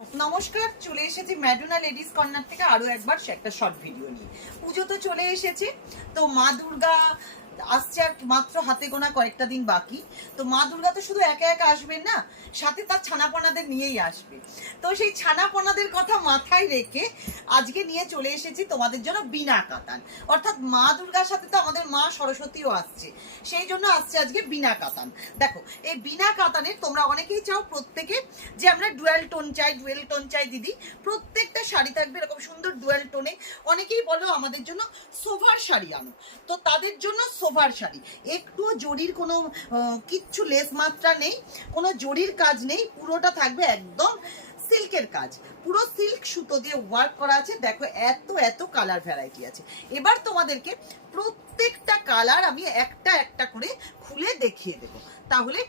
নমস্কার, চলে এসেছি ম্যাডোনা লেডিস কর্নার থেকে আরো একবার একটা শর্ট ভিডিও নিয়ে। পুজো তো চলে এসেছে, তো মা দুর্গা আসছে আর মাত্র হাতে গোনা কয়েকটা দিন বাকি। তো মা দুর্গা তো শুধু একা একা আসবেন না, সাথে তার ছানাপনাদের নিয়েই আসবে। তো সেই ছানাপনাদের কথা মাথায় রেখে আজকে নিয়ে চলে এসেছি তোমাদের জন্য বিনা কাতান। অর্থাৎ মা দুর্গার সাথে তো আমাদের মা সরস্বতীও আসছে, সেই জন্য আসছে আজকে বিনা কাতান। দেখো, এই বিনা কাতানের তোমরা অনেকেই চাও প্রত্যেকে যে আমরা ডুয়েল টোন চাই দিদি, প্রত্যেকটা শাড়ি থাকবে এরকম সুন্দর ডুয়েল টোনে। অনেকেই বলো আমাদের জন্য সোভার শাড়ি আনো, তো তাদের জন্য সোভার শাড়ি, একটু জরির কোনো কিচ্ছু লেস মাত্রা নেই, কোনো জরির কাজ নেই, পুরোটা থাকবে একদম সিল্কের কাজ, পুরো সিল্ক সুতো দিয়ে ওয়ার্ক করা আছে। দেখো এত কালার ভ্যারাইটি আছে। এবার তোমাদেরকে প্রত্যেকটা কালার আমি একটা একটা করে খুলে দেখিয়ে দেবো। তাহলে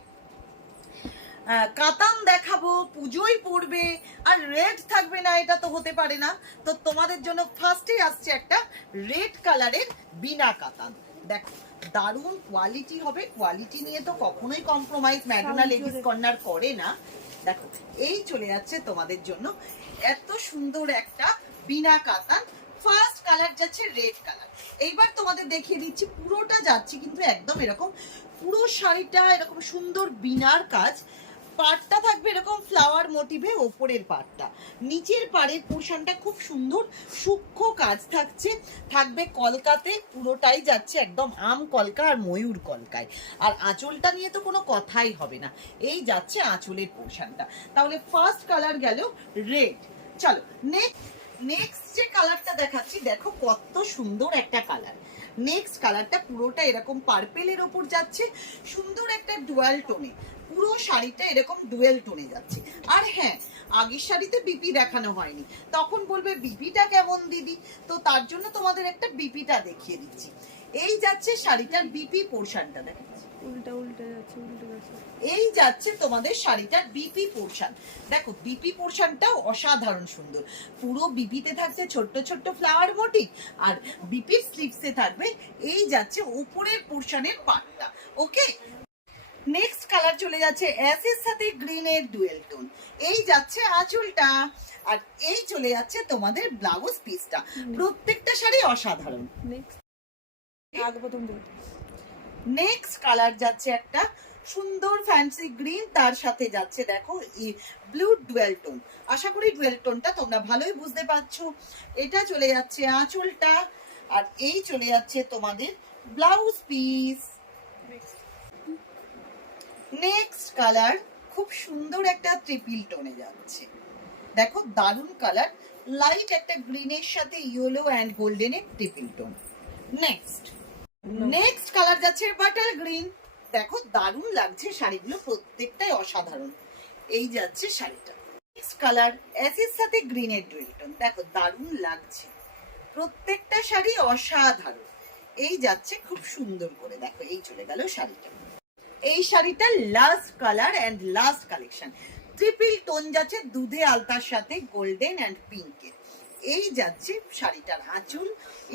কাতান দেখাবো, পুজোই পড়বে আর রেড থাকবে না, এটা তো হতে পারে না। তো তোমাদের জন্য ফার্স্টে আসছে একটা রেড কালারের বিনা কাতান। দেখো দারুণ কোয়ালিটি হবে, কোয়ালিটি নিয়ে তো কখনোই কম্প্রোমাইজ ম্যাডোনা লেডিস কর্নার করে না। দেখো এই চলে যাচ্ছে তোমাদের জন্য এত সুন্দর একটা বিনা কাতান। ফার্স্ট কালার যাচ্ছে রেড কালার। এইবার তোমাদের দেখিয়ে দিচ্ছি পুরোটা যাচ্ছে কিন্তু একদম এরকম, পুরো শাড়িটা এরকম সুন্দর বিনার কাজ। পাড়টা থাকবে এরকম ফ্লাওয়ার মোটিভে, ওপরের পাড়টা, নিচের পাড়ের পোর্শনটা খুব সুন্দর সূক্ষ্ম কাজ থাকবে কলকাতে, পুরোটাই যাচ্ছে একদম আম কলকা আর ময়ূর কলকায়। আর আঁচলটা নিয়ে তো কোনো কথাই হবে না, এই যাচ্ছে আঁচলের পোর্শনটা। তাহলে ফার্স্ট কালার গেল রেড। চলো নেক্সট যে কালারটা দেখাচ্ছি, দেখো কত সুন্দর একটা কালার। নেক্সট কালারটা পুরোটা এরকম পার্পেলের ওপর যাচ্ছে, সুন্দর একটা ডুয়াল টোনে, পুরো শাড়িটা এরকম ডুয়েল টোনে যাচ্ছে। আর হ্যাঁ, আগের শাড়িতে বিপি দেখানো হয়নি, তখন বলবে বিপিটা কেমন দিদি, তো তার জন্য তোমাদের একটা বিপিটা দেখিয়ে দিচ্ছি। এই যাচ্ছে শাড়িটার বিপি পোর্শনটা, দেখো এই যাচ্ছে তোমাদের শাড়িটার বিপি পোর্শন। দেখো বিপি পোর্শনটাও অসাধারণ সুন্দর, পুরো বিপিতে থাকছে ছোট্ট ছোট্ট ফ্লাওয়ার মোটিভ, আর বিপির স্লিভসে থাকবে এই যাচ্ছে উপরের পোর্শনের পার্টটা। ওকে, নেক্সট কালার চলে যাচ্ছে অ্যাশের সাথে গ্রিনের ডুয়েল টোন, এই যাচ্ছে আঁচলটা, আর এই চলে যাচ্ছে তোমাদের ব্লাউজ পিসটা। প্রত্যেকটা শাড়ি অসাধারণ। নেক্সট কালার যাচ্ছে একটা সুন্দর ফ্যান্সি গ্রিন, তার সাথে যাচ্ছে দেখো ব্লু ডুয়েল টোন। আশা করি ডুয়েল টোনটা তোমরা ভালোই বুঝতে পারছো। এটা চলে যাচ্ছে আঁচলটা, আর এই চলে যাচ্ছে তোমাদের ব্লাউজ পিস। নেক্সট কালার খুব সুন্দর একটা ট্রিপল টোনে যাচ্ছে, দেখো দারুণ কালার, লাইট একটা গ্রিনের সাথে ইয়েলো অ্যান্ড গোল্ডেনের ট্রিপল টোন। নেক্সট কালার যাচ্ছে বাটার গ্রিন। দেখো দারুণ লাগছে শাড়িগুলো, প্রত্যেকটাই অসাধারণ। এই যাচ্ছে শাড়িটা। নেক্সট কালার অ্যাশের সাথে গ্রিনের ডুয়েল টোন, দেখো দারুণ লাগছে, প্রত্যেকটা শাড়ি অসাধারণ। এই যাচ্ছে খুব সুন্দর করে, দেখো এই চলে গেল শাড়িটা। এই শাড়িটার last colour and last collection, triple tone যাচ্ছে দুধে আলতার সাথে গোল্ডেন অ্যান্ড পিঙ্কের। এই যাচ্ছে শাড়িটার আঁচল,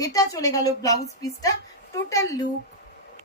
এটা চলে গেল ব্লাউজ পিসটা। Total look